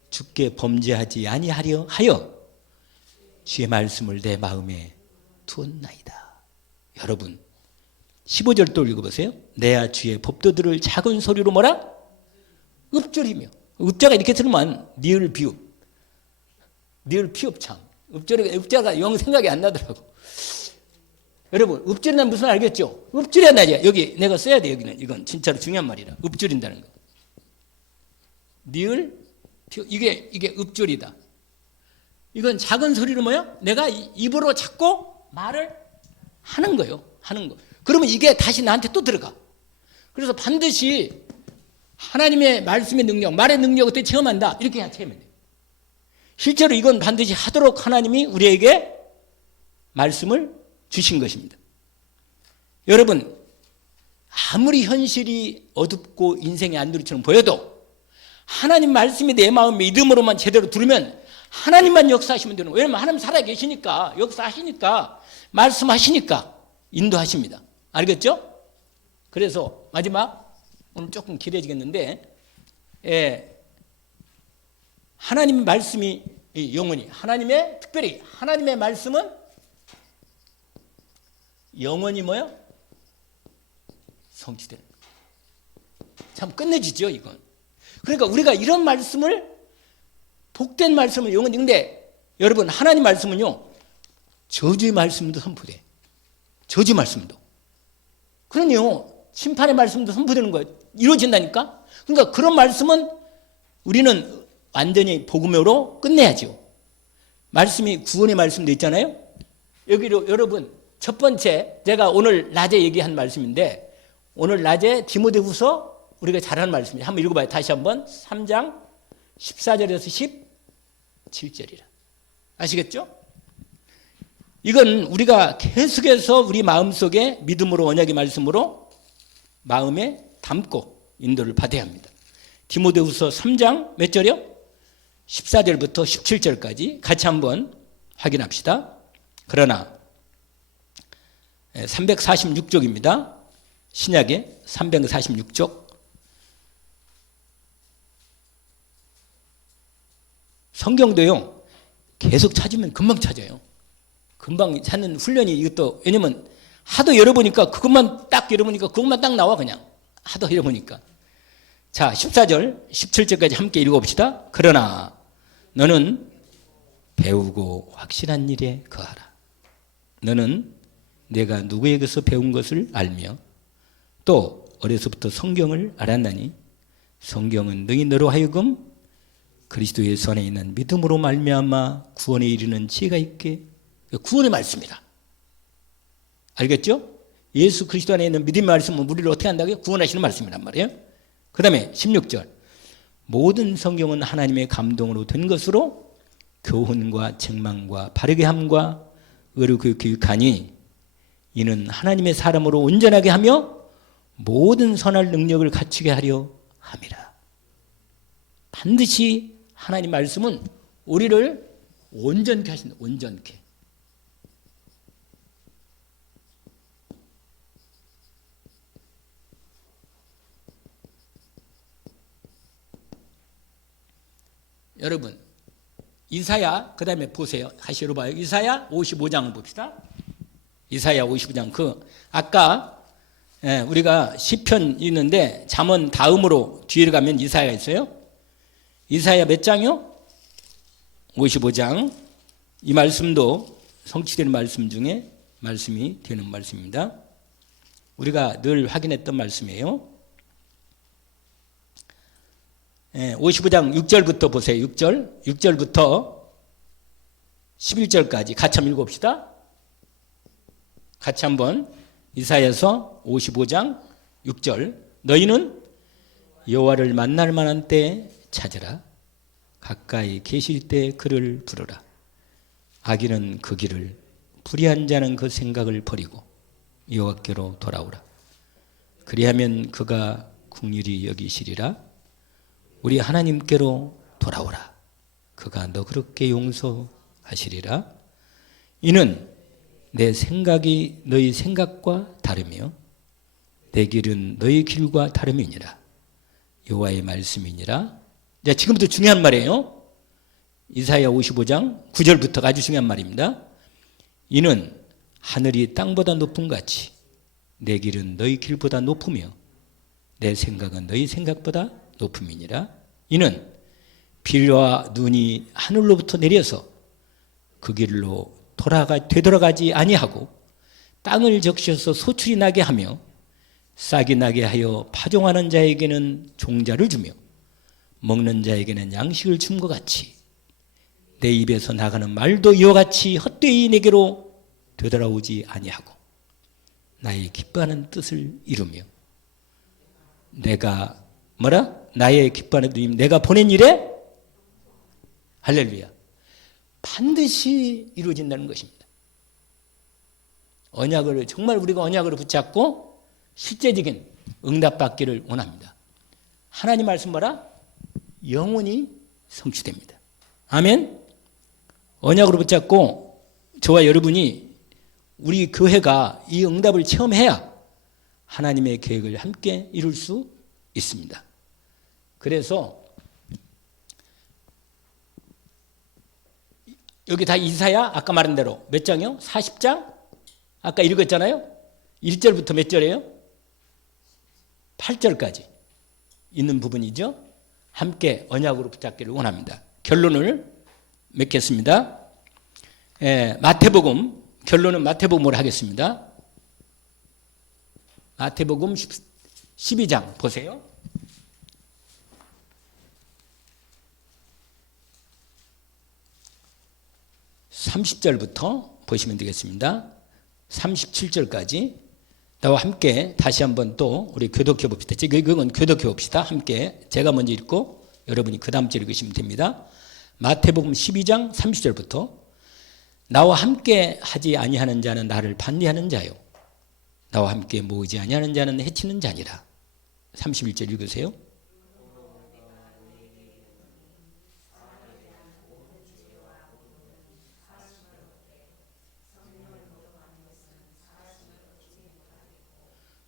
주께 범죄하지 아니하려 하여 주의 말씀을 내 마음에 두었나이다. 여러분 15절 또 읽어보세요. 내야 주의 법도들을 작은 소리로 뭐라? 읊조리며. 읊자가 이렇게 들으면 니을 비읍, 니을 피읍창. 읊자가 영 생각이 안 나더라고. 여러분 읊조린다는 무슨 말 알겠죠? 읊조린다지. 여기 내가 써야 돼. 여기는 이건 진짜로 중요한 말이라. 읊조린다는 거. 니을 피읍. 이게 읊조리다. 이건 작은 소리로 뭐야? 내가 입으로 자꾸 말을 하는 거예요. 하는 거. 그러면 이게 다시 나한테 또 들어가. 그래서 반드시 하나님의 말씀의 능력, 말의 능력을 어떻게 체험한다. 이렇게 체험해야 돼요. 실제로 이건 반드시 하도록 하나님이 우리에게 말씀을 주신 것입니다. 여러분 아무리 현실이 어둡고 인생의 안두리처럼 보여도 하나님 말씀이 내 마음 믿음으로만 제대로 들으면 하나님만 역사하시면 되는 거예요. 왜냐하면 하나님 살아계시니까, 역사하시니까, 말씀하시니까 인도하십니다. 알겠죠? 그래서 마지막, 오늘 조금 길어지겠는데, 하나님의 말씀이 영원히, 특별히 하나님의 말씀은 영원히 뭐요? 성취되는 거예요. 참 끝내주죠, 이건. 그러니까 우리가 이런 말씀을 복된 말씀은 영원히. 근데 여러분 하나님 말씀은요 저주의 말씀도 선포돼. 저주의 말씀도. 그러니요 심판의 말씀도 선포되는 거예요. 이루어진다니까. 그러니까 그런 말씀은 우리는 완전히 복음으로 끝내야죠. 말씀이 구원의 말씀도 있잖아요. 여기로 여러분 첫 번째 제가 오늘 낮에 얘기한 말씀인데 오늘 낮에 디모데후서 우리가 잘하는 말씀이에요. 한번 읽어봐요. 다시 한번 3장 14절에서 17절이라. 아시겠죠? 이건 우리가 계속해서 우리 마음속에 믿음으로 언약의 말씀으로 마음에 담고 인도를 받아야 합니다. 디모데후서 3장 몇 절이요? 14절부터 17절까지 같이 한번 확인합시다. 그러나 346쪽입니다. 신약의 346쪽. 성경도요 계속 찾으면 금방 찾아요. 금방 찾는 훈련이 이것도. 왜냐면 하도 열어보니까 그것만 딱 열어보니까 그것만 딱 나와. 그냥 하도 열어보니까. 자 14절 17절까지 함께 읽어봅시다. 그러나 너는 배우고 확실한 일에 거하라. 너는 내가 누구에게서 배운 것을 알며 또 어려서부터 성경을 알았나니 성경은 너희 너로 하여금 그리스도 예수 안에 있는 믿음으로 말미암아 구원에 이르는 지혜가 있게. 구원의 말씀이다. 알겠죠? 예수 그리스도 안에 있는 믿음의 말씀은 우리를 어떻게 한다고요? 구원하시는 말씀이란 말이에요. 그 다음에 16절 모든 성경은 하나님의 감동으로 된 것으로 교훈과 책망과 바르게 함과 의로 교육하니 이는 하나님의 사람으로 온전하게 하며 모든 선할 능력을 갖추게 하려 함이라. 반드시 하나님 말씀은 우리를 온전케 하신다. 온전케. 여러분 이사야 그 다음에 보세요. 다시 읽어봐요. 이사야 55장을 봅시다. 이사야 55장. 아까 우리가 시편 있는데 잠언 다음으로 뒤에 가면 이사야 있어요. 이사야 몇 장이요? 55장. 이 말씀도 성취되는 말씀 중에 말씀이 되는 말씀입니다. 우리가 늘 확인했던 말씀이에요. 55장 6절부터 보세요. 6절부터 11절까지 같이 한번 읽어봅시다. 같이 한번 이사야서 55장 6절 너희는 여호와를 만날 만한 때 찾으라. 가까이 계실 때 그를 부르라. 악인은 그 길을 불의한 자는 그 생각을 버리고 여호와께로 돌아오라. 그리하면 그가 긍휼히 여기시리라. 우리 하나님께로 돌아오라. 그가 너그럽게 용서하시리라. 이는 내 생각이 너희 생각과 다르며 내 길은 너희 길과 다름이니라. 여호와의 말씀이니라. 자, 지금부터 중요한 말이에요. 이사야 55장 9절부터가 아주 중요한 말입니다. 이는 하늘이 땅보다 높음 같이 내 길은 너희 길보다 높으며 내 생각은 너희 생각보다 높음이니라. 이는 비와 눈이 하늘로부터 내려서 그 길로 되돌아가지 아니하고 땅을 적셔서 소출이 나게 하며 싹이 나게 하여 파종하는 자에게는 종자를 주며 먹는 자에게는 양식을 준 것 같이 내 입에서 나가는 말도 이와 같이 헛되이 내게로 되돌아오지 아니하고 나의 기뻐하는 뜻을 이루며 내가 나의 기뻐하는 뜻이 내가 보낸 일에 할렐루야 반드시 이루어진다는 것입니다. 언약을 정말 우리가 언약으로 붙잡고 실제적인 응답받기를 원합니다. 하나님 말씀 영원히 성취됩니다. 아멘. 언약으로 붙잡고 저와 여러분이 우리 교회가 이 응답을 체험해야 하나님의 계획을 함께 이룰 수 있습니다. 그래서 여기 다 이사야 아까 말한 대로 몇 장이요? 40장? 아까 읽었잖아요. 1절부터 몇 절이에요? 8절까지 있는 부분이죠. 함께 언약으로 붙잡기를 원합니다. 결론을 맺겠습니다. 마태복음 결론은 마태복음으로 하겠습니다. 마태복음 12장 보세요. 30절부터 보시면 되겠습니다. 37절까지 나와 함께 다시 한번 또 우리 교독해 봅시다. 이건 교독해 봅시다. 함께 제가 먼저 읽고 여러분이 그 다음 절 읽으시면 됩니다. 마태복음 12장 30절부터 나와 함께 하지 아니하는 자는 나를 반대하는 자요 나와 함께 모으지 아니하는 자는 해치는 자니라. 31절 읽으세요.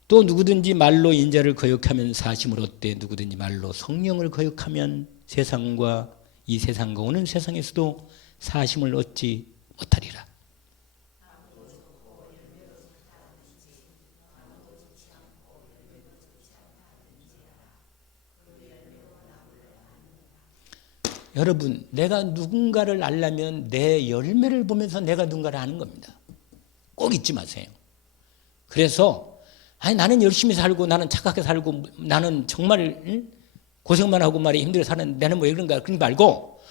또 누구든지 말로 인자를 거역하면 사심을 얻되 누구든지 말로 성령을 거역하면 세상과 이 세상과 오는 세상에서도 사심을 얻지 못하리라. 여러분, 내가 누군가를 알려면 내 열매를 보면서 내가 누군가를 아는 겁니다. 꼭 잊지 마세요. 그래서 나는 열심히 살고 나는 착하게 살고 나는 정말 고생만 하고 말이야 힘들어 사는 나는 뭐 왜 그런가 그러지 말고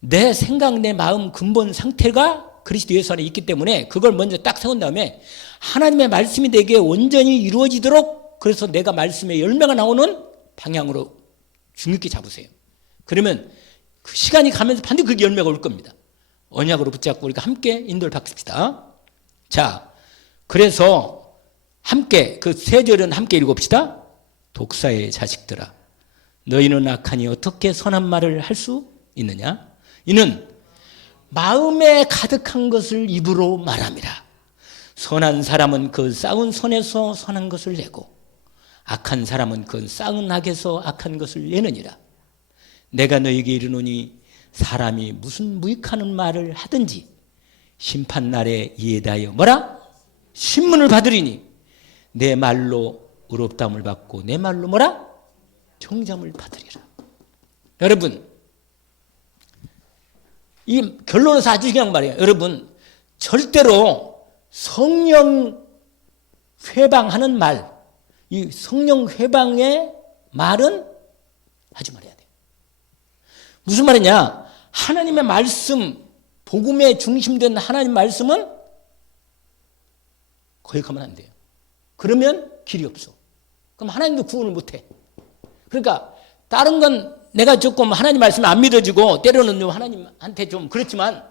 내 생각 내 마음 근본 상태가 그리스도 예수 안에 있기 때문에 그걸 먼저 딱 세운 다음에 하나님의 말씀이 내게 온전히 이루어지도록 그래서 내가 말씀의 열매가 나오는 방향으로 중있게 잡으세요. 그러면 그 시간이 가면서 반드시 그 열매가 올 겁니다. 언약으로 붙잡고 우리가 함께 인도를 받습시다. 자, 그래서 함께 그 세 절은 함께 읽어봅시다. 독사의 자식들아 너희는 악하니 어떻게 선한 말을 할 수 있느냐? 이는 마음에 가득한 것을 입으로 말함이라. 선한 사람은 그 쌓은 손에서 선한 것을 내고 악한 사람은 그 쌓은 악에서 악한 것을 내느니라. 내가 너희에게 이르노니 사람이 무슨 무익하는 말을 하든지 심판날에 이에 대하여 신문을 받으리니 내 말로 의롭다함을 받고 내 말로 정잠을 받으리라. 여러분, 이 결론에서 아주 중요한 말이에요. 여러분, 절대로 성령 회방하는 말, 이 성령 회방의 말은 하지 말아야 돼요. 무슨 말이냐? 하나님의 말씀, 복음에 중심된 하나님 말씀은 거역하면 안 돼요. 그러면 길이 없어. 그럼 하나님도 구원을 못해. 그러니까 다른 건 내가 조금 하나님 말씀을 안 믿어지고 때로는 좀 하나님한테 좀 그렇지만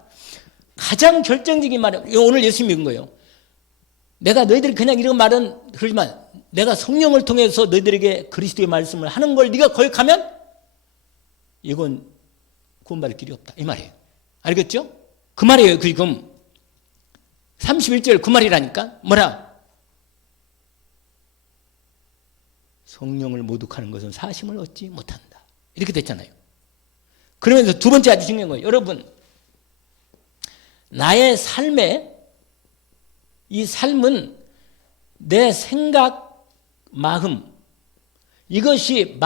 가장 결정적인 말은 오늘 예수 믿은 거예요. 내가 너희들이 그냥 이런 말은 그러지만 내가 성령을 통해서 너희들에게 그리스도의 말씀을 하는 걸 네가 거역하면 이건 구원받을 길이 없다. 이 말이에요. 알겠죠? 그 말이에요. 지금 31절 그 말이라니까. 성령을 모독하는 것은 사심을 얻지 못한다. 이렇게 됐잖아요. 그러면서 두 번째 아주 중요한 거예요. 여러분, 나의 삶에 이 삶은 내 생각, 마음, 이것이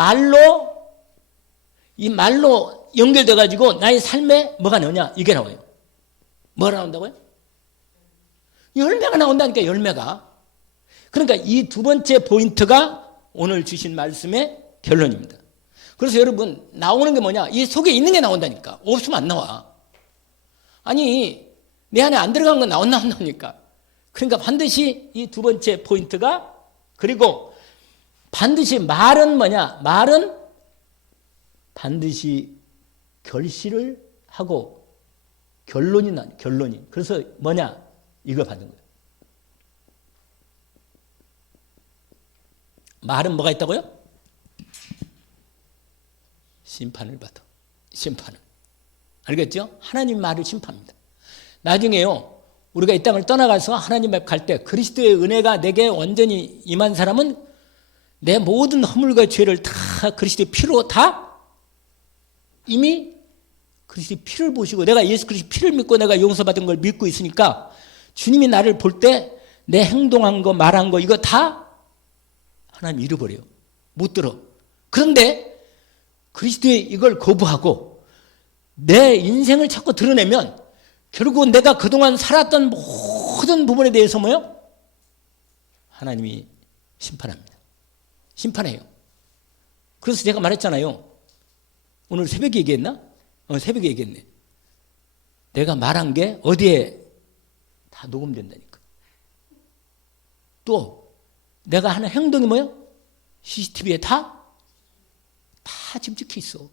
이 말로 연결돼 가지고 나의 삶에 뭐가 나오냐? 이게 나와요. 뭐가 나온다고요? 열매가 나온다니까, 열매가. 그러니까 이 두 번째 포인트가 오늘 주신 말씀의 결론입니다. 그래서 여러분, 나오는 게 뭐냐? 이 속에 있는 게 나온다니까. 없으면 안 나와. 아니, 내 안에 안 들어간 건 나온다니까. 그러니까 반드시 이 두 번째 포인트가, 그리고 반드시 말은 뭐냐? 말은 반드시 결실을 하고 결론이. 그래서 뭐냐? 이걸 받는 거예요. 말은 뭐가 있다고요? 심판을 받아. 심판을. 알겠죠? 하나님 말을 심판합니다. 나중에요, 우리가 이 땅을 떠나가서 하나님 앞에 갈 때 그리스도의 은혜가 내게 완전히 임한 사람은 내 모든 허물과 죄를 다 그리스도의 피로 다 이미 그리스도의 피를 보시고, 내가 예수 그리스도의 피를 믿고 내가 용서받은 걸 믿고 있으니까 주님이 나를 볼 때 내 행동한 거, 말한 거, 이거 다 하나님 잃어버려요. 못 들어. 그런데 그리스도의 이걸 거부하고 내 인생을 자꾸 드러내면 결국은 내가 그동안 살았던 모든 부분에 대해서 뭐요? 하나님이 심판합니다. 심판해요. 그래서 제가 말했잖아요. 오늘 새벽에 얘기했나? 새벽에 얘기했네. 내가 말한 게 어디에 다 녹음된다니까. 또 내가 하는 행동이 뭐예요? CCTV에 다 지금 찍혀 있어.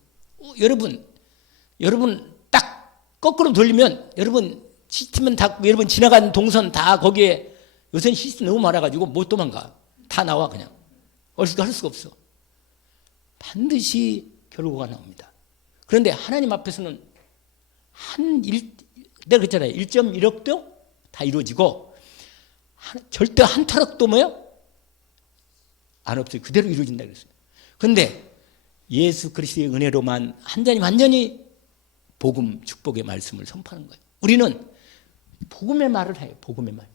여러분 딱 거꾸로 돌리면 여러분 CCTV는 다, 여러분 지나가는 동선 다 거기에, 요새는 CCTV 너무 많아가지고 못 도망가. 다 나와 그냥. 어디서도 할 수가 없어. 반드시 결과가 나옵니다. 그런데 하나님 앞에서는 내가 그랬잖아요. 1.1억도 다 이루어지고 절대 한 타락도 뭐요? 안 없어요. 그대로 이루어진다 그랬어요. 그런데 예수 그리스도의 은혜로만 완전히 복음, 축복의 말씀을 선포하는 거예요. 우리는 복음의 말을 해요. 복음의 말.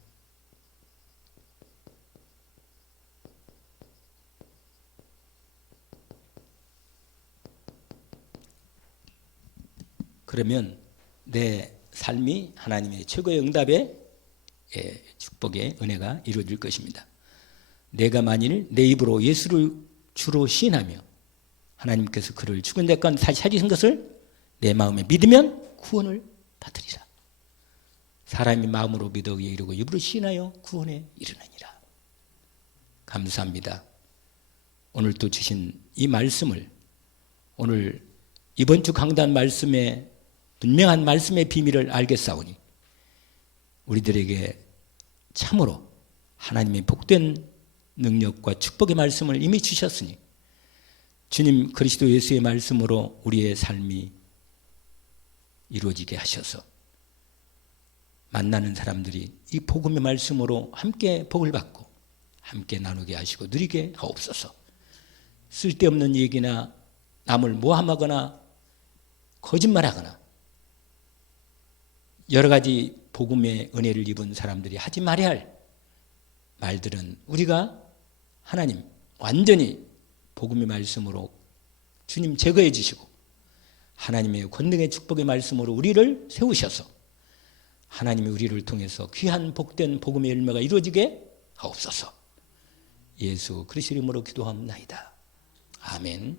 그러면 내 삶이 하나님의 최고의 응답의 축복의 은혜가 이루어질 것입니다. 내가 만일 내 입으로 예수를 주로 시인하며 하나님께서 그를 죽은 자 가운데 다시 살리신 것을 내 마음에 믿으면 구원을 받으리라. 사람이 마음으로 믿어 의에 이르고 입으로 시인하여 구원에 이르느니라. 감사합니다. 오늘 또 주신 이 말씀을, 오늘 이번 주 강단 말씀의 분명한 말씀의 비밀을 알겠사오니 우리들에게 참으로 하나님의 복된 능력과 축복의 말씀을 이미 주셨으니 주님 그리스도 예수의 말씀으로 우리의 삶이 이루어지게 하셔서 만나는 사람들이 이 복음의 말씀으로 함께 복을 받고 함께 나누게 하시고 누리게 하옵소서. 쓸데없는 얘기나 남을 모함하거나 거짓말하거나 여러 가지 복음의 은혜를 입은 사람들이 하지 말아야 할 말들은 우리가 하나님 완전히 복음의 말씀으로 주님 제거해 주시고 하나님의 권능의 축복의 말씀으로 우리를 세우셔서 하나님이 우리를 통해서 귀한 복된 복음의 열매가 이루어지게 하옵소서. 예수 그리스도 이름으로 기도합나이다. 아멘.